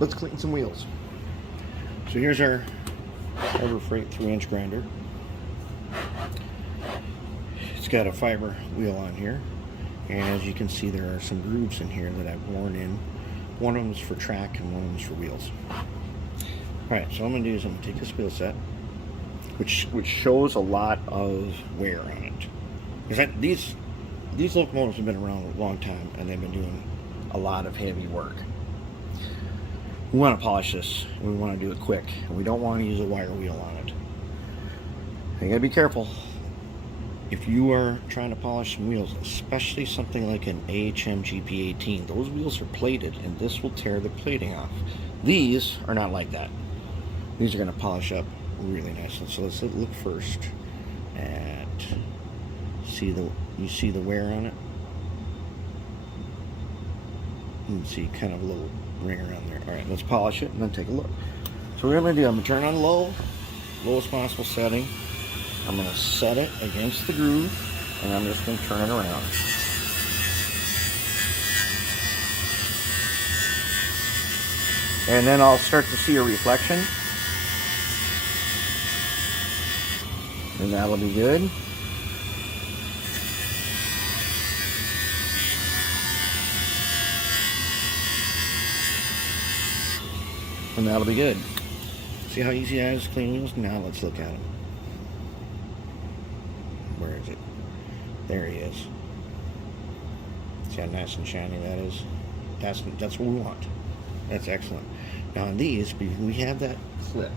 let's clean some wheels. So here's our Harbor Freight 3-inch grinder. It's got a fiber wheel on here, and as you can see, there are some grooves in here that I've worn in. One of them is for track and one of them is for wheels. Alright, so what I'm going to do is I'm going to take this wheel set, which shows a lot of wear on it. Because these locomotives have been around a long time, and they've been doing a lot of heavy work. We want to polish this, and we want to do it quick, and we don't want to use a wire wheel on it. You gotta be careful. If you are trying to polish some wheels, especially something like an AHM GP18, those wheels are plated, and this will tear the plating off. These are not like that. These are going to polish up really nicely. So let's look first at, you see the wear on it? You can see kind of a little ring around there. All right, let's polish it and then take a look. So what I'm going to do, I'm going to turn on lowest possible setting. I'm going to set it against the groove, and I'm just going to turn it around. And then I'll start to see a reflection. And that'll be good. And that'll be good. See how easy that is to clean wheels? Now let's look at them. Where is it? There he is. See how nice and shiny that is? That's what we want. That's excellent. Now on these, we have that clip.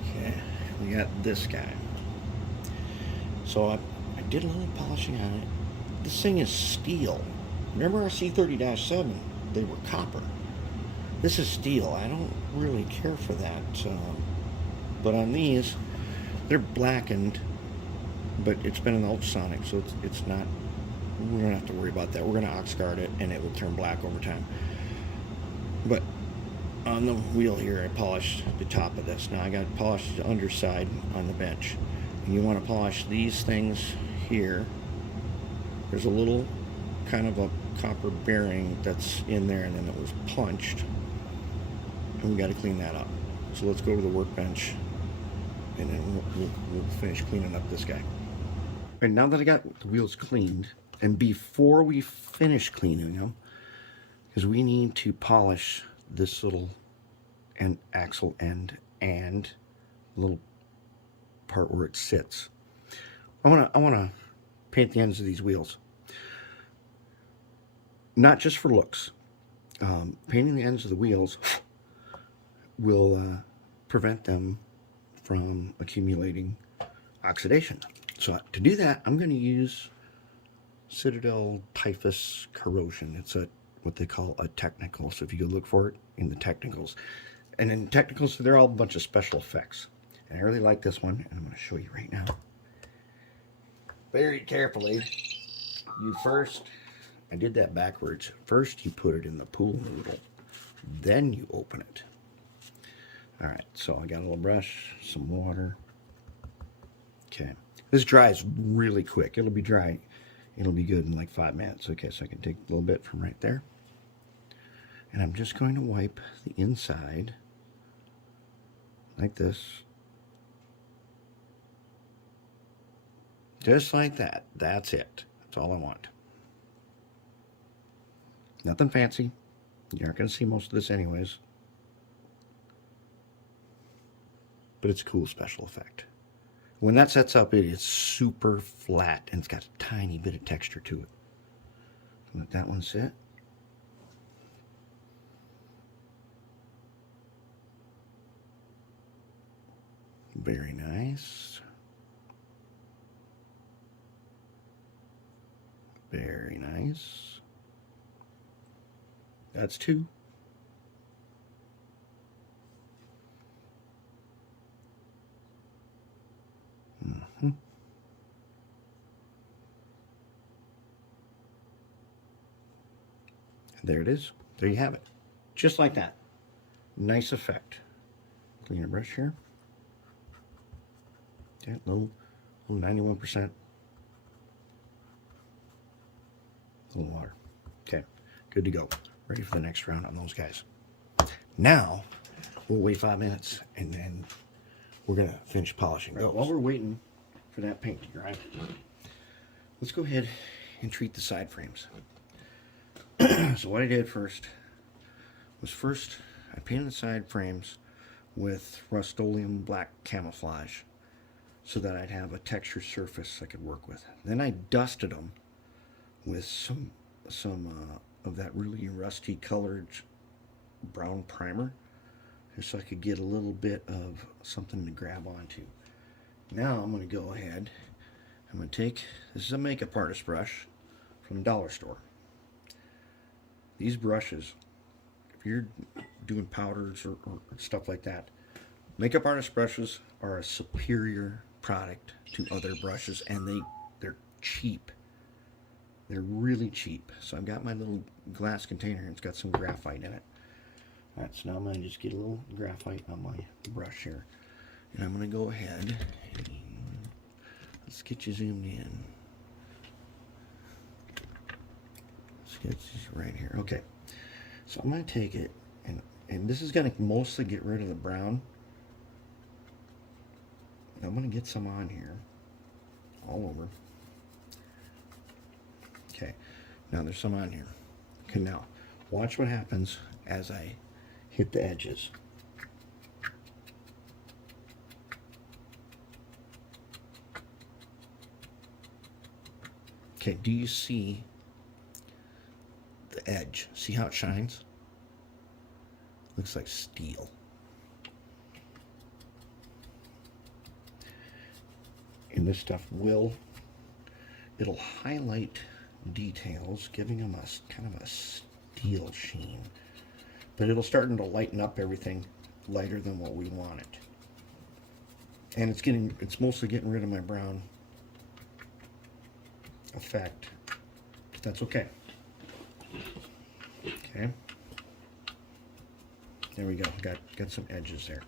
Okay, we got this guy. So I did a little polishing on it. This thing is steel. Remember our C30-7? They were copper. This is steel. I don't really care for that. But on these, they're blackened, but it's been an ultrasonic, so it's not, we're gonna have to worry about that. We're gonna Oxgard it, and it will turn black over time. But on the wheel here, I polished the top of this. Now I got polished the underside on the bench. And you want to polish these things here. There's a little kind of a copper bearing that's in there, and then it was punched. And we got to clean that up. So let's go to the workbench, and then we'll finish cleaning up this guy. And now that I got the wheels cleaned, and before we finish cleaning them, because we need to polish this little axle end and little part where it sits. I want to paint the ends of these wheels, not just for looks. Painting the ends of the wheels will prevent them from accumulating oxidation. So to do that, I'm going to use Citadel Typhus Corrosion. It's what they call a technical. So if you go look for it in the technicals, and in technicals, they're all a bunch of special effects. And I really like this one, and I'm going to show you right now. Very carefully, I did that backwards. First, you put it in the pool noodle, then you open it. All right, so I got a little brush, some water. Okay, this dries really quick. It'll be dry. It'll be good in like 5 minutes. Okay, so I can take a little bit from right there. And I'm just going to wipe the inside like this. Just like that. That's it. That's all I want. Nothing fancy. You aren't going to see most of this anyways. But it's a cool special effect. When that sets up, it is super flat, and it's got a tiny bit of texture to it. Let that one sit. Very nice. Very nice. That's 2. There it is. There you have it. Just like that. Nice effect. Clean your brush here. Okay, little 91%. A little water. Okay, good to go. Ready for the next round on those guys. Now, we'll wait 5 minutes, and then we're going to finish polishing those. While we're waiting for that paint to dry, let's go ahead and treat the side frames. So what I did first was I painted the side frames with Rust-Oleum black camouflage so that I'd have a textured surface I could work with. Then I dusted them with some of that really rusty colored brown primer, just so I could get a little bit of something to grab onto. Now I'm going to go ahead, I'm going to take, this is a makeup artist brush from the dollar store. These brushes, if you're doing powders or stuff like that, makeup artist brushes are a superior product to other brushes, and they're cheap. They're really cheap. So I've got my little glass container, and it's got some graphite in it. Alright, so now I'm going to just get a little graphite on my brush here. And I'm going to go ahead and let's get you zoomed in. Let's get this right here. Okay, so I'm going to take it, and this is going to mostly get rid of the brown. I'm going to get some on here, all over. Okay, now there's some on here. Okay, now watch what happens as I hit the edges. Okay, do you see the edge? See how it shines? Looks like steel. And this stuff it'll highlight details, giving them a kind of a steel sheen. But it'll start to lighten up everything lighter than what we want it. And it's mostly getting rid of my brown effect. But that's okay. Okay. There we go. Got some edges there.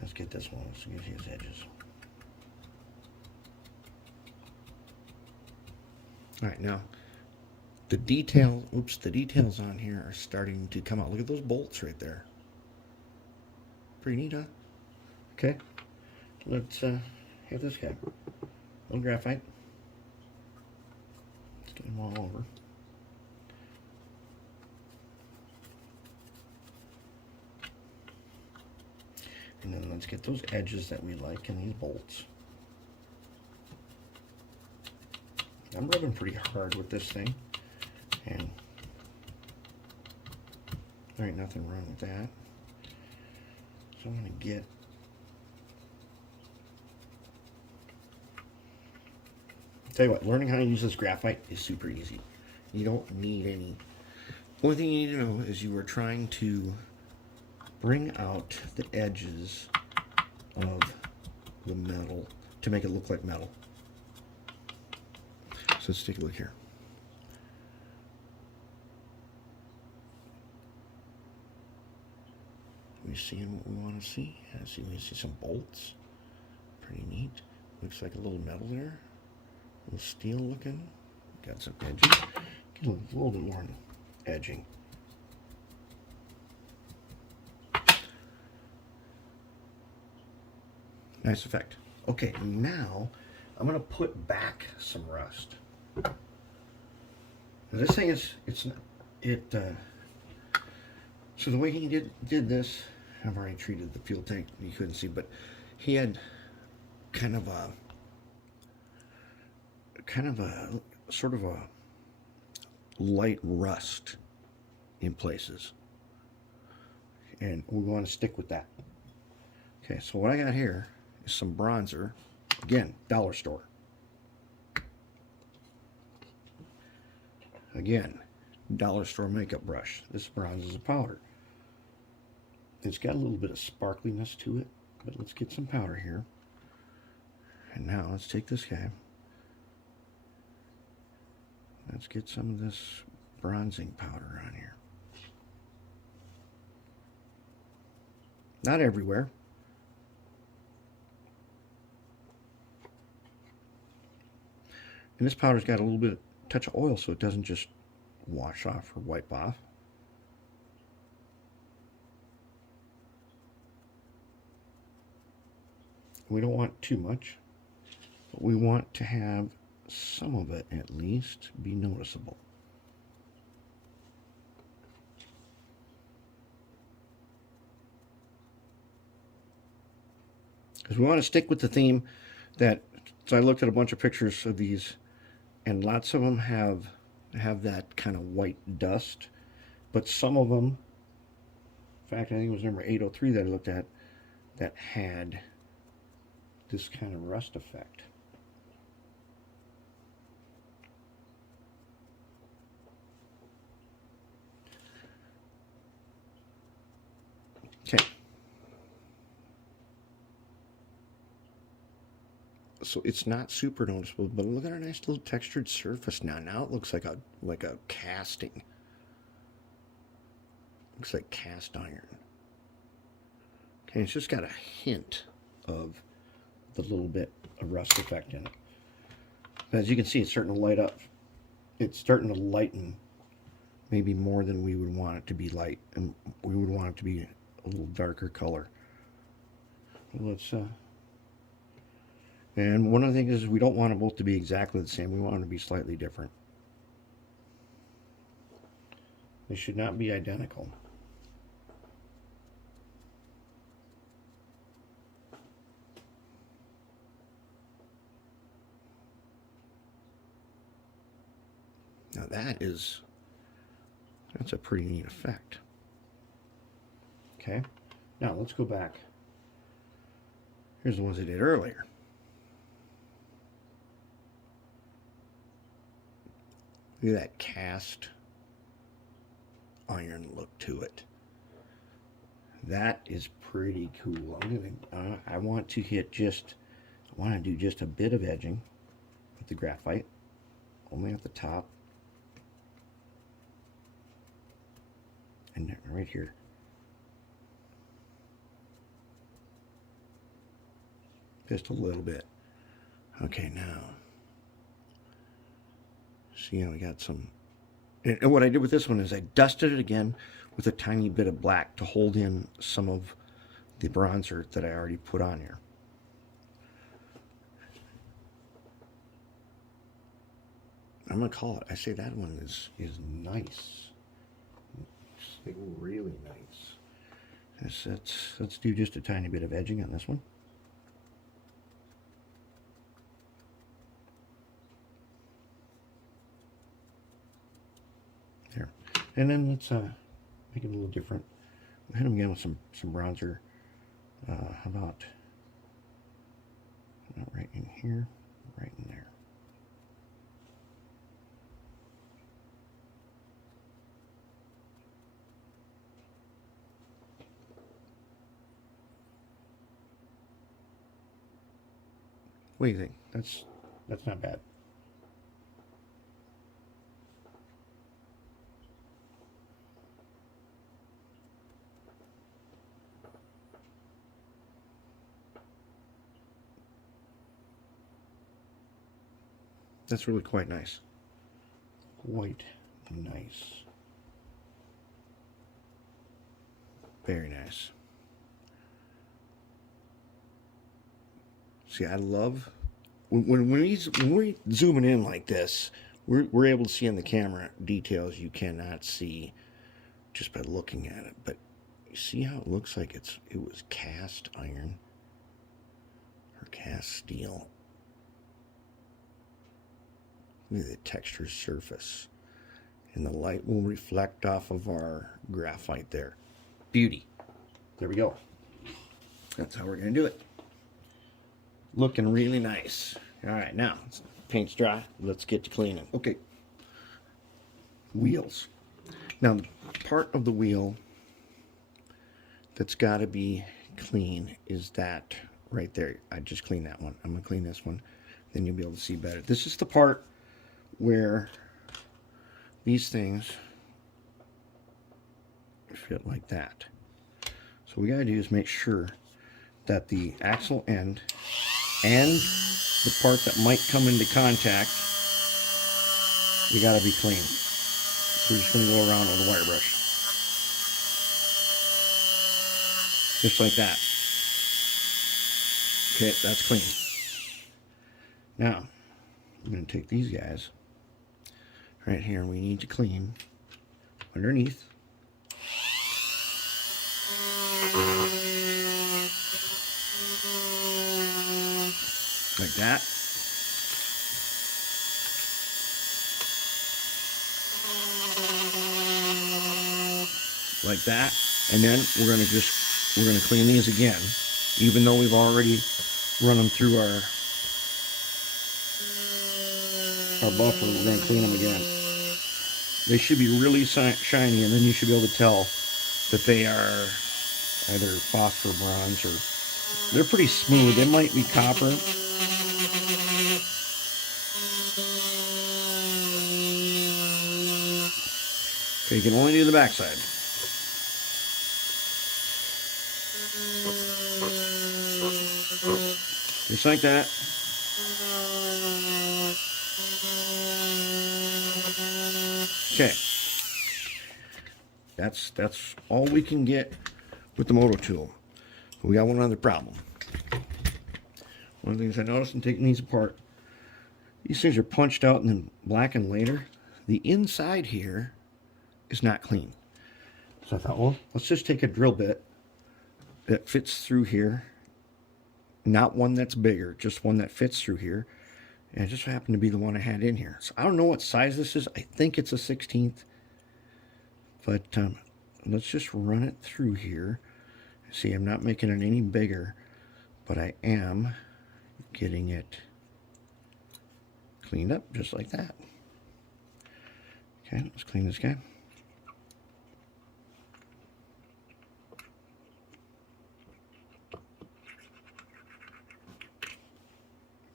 Let's get this one. Let's get his edges. All right, now the details on here are starting to come out. Look at those bolts right there. Pretty neat, huh? Okay, let's have this guy. A little graphite. Let's get them all over. And then let's get those edges that we like in these bolts. I'm rubbing pretty hard with this thing, and there ain't nothing wrong with that. So I'm going to get tell you what, learning how to use this graphite is super easy. You don't need any. Only thing you need to know is you are trying to bring out the edges of the metal to make it look like metal. So let's take a look here. Are we seeing what we want to see? Yeah, see, we see some bolts. Pretty neat. Looks like a little metal there. A little steel looking. Got some edges. Get a little bit more edging. Nice effect. Okay, now I'm going to put back some rust. Now this thing is, so the way he did this, I've already treated the fuel tank, you couldn't see, but he had kind of a sort of a light rust in places. And we want to stick with that. Okay, so what I got here is some bronzer. Again, dollar store. Again, dollar store makeup brush. This bronze is a powder. It's got a little bit of sparkliness to it, but let's get some powder here. And now let's take this guy. Let's get some of this bronzing powder on here. Not everywhere. And this powder's got a little bit of touch of oil so it doesn't just wash off or wipe off. We don't want too much, but we want to have some of it at least be noticeable. Because we want to stick with the theme that, so I looked at a bunch of pictures of these, and lots of them have that kind of white dust, but some of them, in fact, I think it was number 803 that I looked at, that had this kind of rust effect. Okay. So it's not super noticeable, but look at our nice little textured surface now. Now it looks like a casting. Looks like cast iron. Okay, it's just got a hint of the little bit of rust effect in it. As you can see, it's starting to light up. It's starting to lighten maybe more than we would want it to be light, and we would want it to be a little darker color. Let's and one of the things is we don't want them both to be exactly the same. We want them to be slightly different. They should not be identical. Now that's a pretty neat effect. Okay, now let's go back. Here's the ones I did earlier. Look at that cast iron look to it. That is pretty cool. I want to do just a bit of edging with the graphite, only at the top and right here. Just a little bit. Okay, now see how we got some, and what I did with this one is I dusted it again with a tiny bit of black to hold in some of the bronzer that I already put on here. I'm gonna call it. I say that one is nice. It's like really nice. Let's do just a tiny bit of edging on this one. There, and then let's make it a little different. We'll hit them again with some bronzer. How about right in here, right in there. What do you think? That's not bad. That's really quite nice. Quite nice. Very nice. See, I love when we're zooming in like this, we're able to see on the camera details you cannot see just by looking at it. But you see how it looks like it was cast iron or cast steel. Look at the textured surface, and the light will reflect off of our graphite there. Beauty. There we go. That's how we're going to do it. Looking really nice. All right, now paint's dry. Let's get to cleaning. Okay. Wheels. Now, the part of the wheel that's got to be clean is that right there. I just cleaned that one. I'm going to clean this one. Then you'll be able to see better. This is the part where these things fit like that. So what we got to do is make sure that the axle end and the part that might come into contact, we got to be clean. So we're just going to go around with a wire brush. Just like that. Okay, that's clean. Now, I'm going to take these guys right here, and we need to clean underneath. Like that. Like that. And then we're going to clean these again, even though we've already run them through our buffer. We're going to clean them again. They should be really shiny, and then you should be able to tell that they are either phosphor, bronze, or they're pretty smooth. They might be copper. Okay, you can only do the backside. Just like that. Okay. That's all we can get with the moto tool. We got one other problem. One of the things I noticed in taking these apart, these things are punched out and then blackened later. The inside here is not clean. So I thought, well, let's just take a drill bit that fits through here. Not one that's bigger, just one that fits through here. And it just happened to be the one I had in here. So I don't know what size this is. I think it's a 16th. But let's just run it through here. See, I'm not making it any bigger, but I am getting it cleaned up just like that. Okay, let's clean this guy.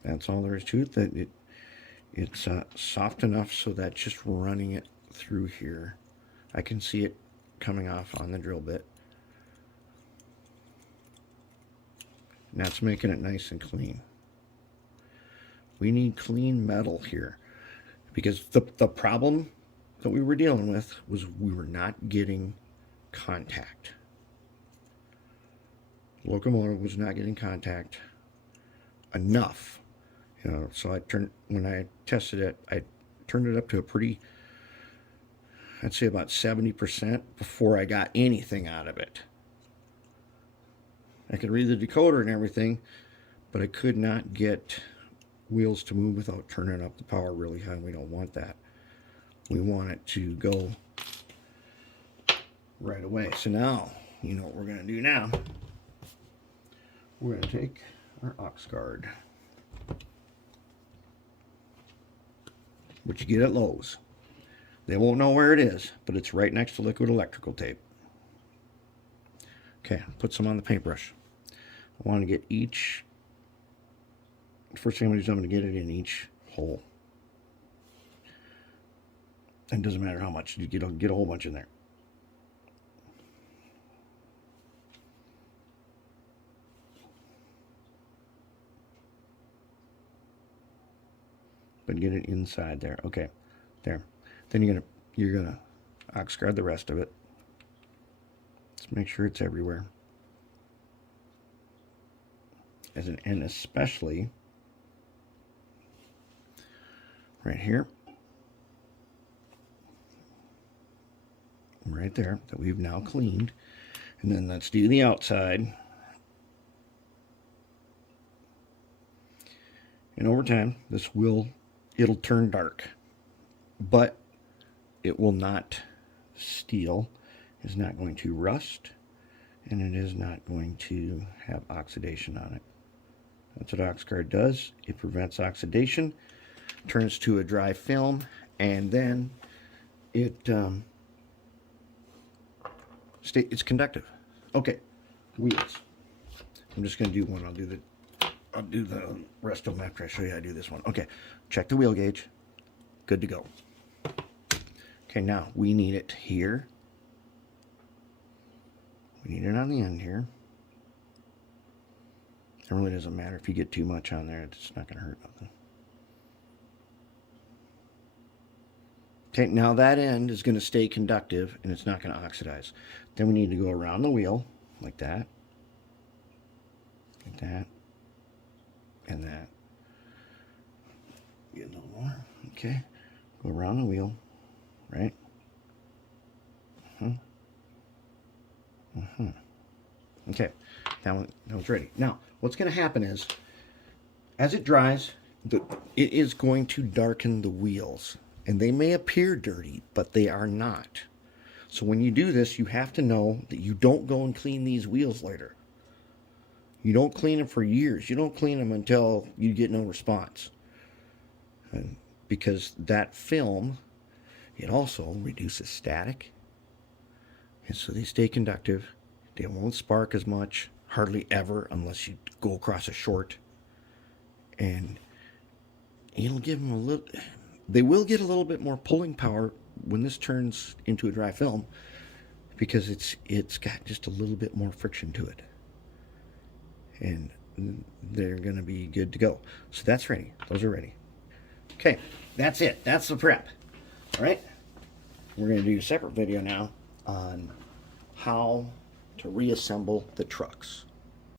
That's all there is to it. That it's soft enough so that just running it through here, I can see it coming off on the drill bit. And that's making it nice and clean. We need clean metal here, because the problem that we were dealing with was we were not getting contact. The locomotive was not getting contact enough. You know, so when I tested it, I turned it up to a pretty, I'd say about 70% before I got anything out of it. I could read the decoder and everything, but I could not get wheels to move without turning up the power really high. We don't want that. We want it to go right away. So now, you know what we're going to do now. We're going to take our Oxgard, which you get at Lowe's. They won't know where it is, but it's right next to liquid electrical tape. Okay, put some on the paintbrush. I want to get each, first thing I'm going to do is I'm going to get it in each hole. And it doesn't matter how much, you get a whole bunch in there. But get it inside there. Okay, there. Then you're gonna Oxgard the rest of it. Let's make sure it's everywhere. And especially right here, right there, that we've now cleaned. And then let's do the outside. And over time, it'll turn dark, but it will not steal, is not going to rust, and it is not going to have oxidation on it. That's what Oxgard does. It prevents oxidation, turns to a dry film, and then it's conductive. Okay, wheels. I'm just going to do one. I'll do the rest of them after I show you how to do this one. Okay, check the wheel gauge. Good to go. Okay, now we need it here. We need it on the end here. It really doesn't matter if you get too much on there. It's not going to hurt nothing. Okay, now that end is going to stay conductive and it's not going to oxidize. Then we need to go around the wheel like that. Like that. and that. Get a little more. Okay. Go around the wheel, right? Okay. That was ready. Now, what's going to happen is, as it dries, it is going to darken the wheels. And they may appear dirty, but they are not. So when you do this, you have to know that you don't go and clean these wheels later. You don't clean them for years. You don't clean them until you get no response. And because that film, it also reduces static. And so they stay conductive. They won't spark as much, hardly ever, unless you go across a short. And it'll give them a little... They will get a little bit more pulling power when this turns into a dry film, because it's got just a little bit more friction to it. And they're going to be good to go. So that's ready. Those are ready. Okay, that's it. That's the prep. All right? We're going to do a separate video now on how to reassemble the trucks.